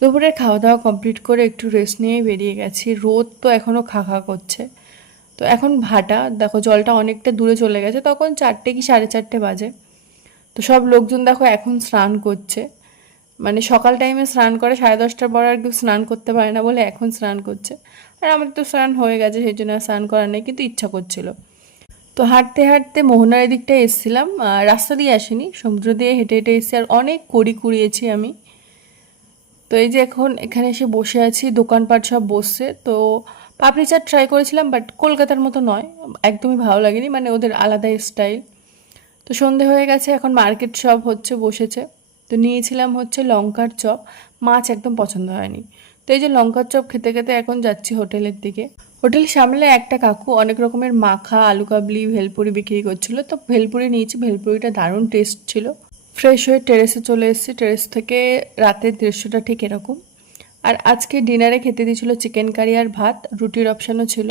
দুপুরের খাওয়া দাওয়া কমপ্লিট করে একটু রেস্ট নিয়ে বেরিয়ে গেছি। রোদ তো এখনও খা খা করছে। তো এখন ভাটা দেখো, জলটা অনেকটা দূরে চলে গেছে, তখন 4টে কি 4:30 বাজে। তো সব লোকজন দেখো এখন স্নান করছে, মানে সকাল টাইমে স্নান করে, 10:30টার পর আর কেউ স্নান করতে পারে না বলে এখন স্নান করছে। আর আমার তো স্নান হয়ে গেছে, সেই জন্য আর স্নান করার নেই, কিন্তু ইচ্ছা করছিল। তো হাঁটতে হাঁটতে মোহনার দিকটা এসেছিলাম, রাস্তা দিয়ে আসিনি, সমুদ্র দিয়ে হেঁটে হেঁটে এসেছি, আর অনেক কড়ি কুড়িয়েছি আমি। তো এই যে এখন এখানে এসে বসে আছি, দোকানপাট সব বসছে। তো পাপড়ি চাট ট্রাই করেছিলাম, বাট কলকাতার মতো নয়, একদমই ভালো লাগেনি, মানে ওদের আলাদা স্টাইল। তো সন্ধে হয়ে গেছে, এখন মার্কেট সব হচ্ছে, বসেছে। তো নিয়েছিলাম হচ্ছে লঙ্কার চপ, মাছ একদম পছন্দ হয়নি। তো এই যে লঙ্কার চপ খেতে খেতে এখন যাচ্ছি হোটেলের দিকে। হোটেলের সামনে একটা কাকু অনেক রকমের মাখা, আলু কাবলি, ভেলপুরি বিক্রি করছিল, তো ভেলপুরি নিয়েছি, ভেলপুরিটা দারুণ টেস্ট ছিল। ফ্রেশ হয়ে টেরেসে চলে এসেছি, টেরেস থেকে রাতের দৃশ্যটা ঠিক এরকম। আর আজকে ডিনারে খেতে দিয়েছিল চিকেন কারি আর ভাত, রুটির অপশানও ছিল।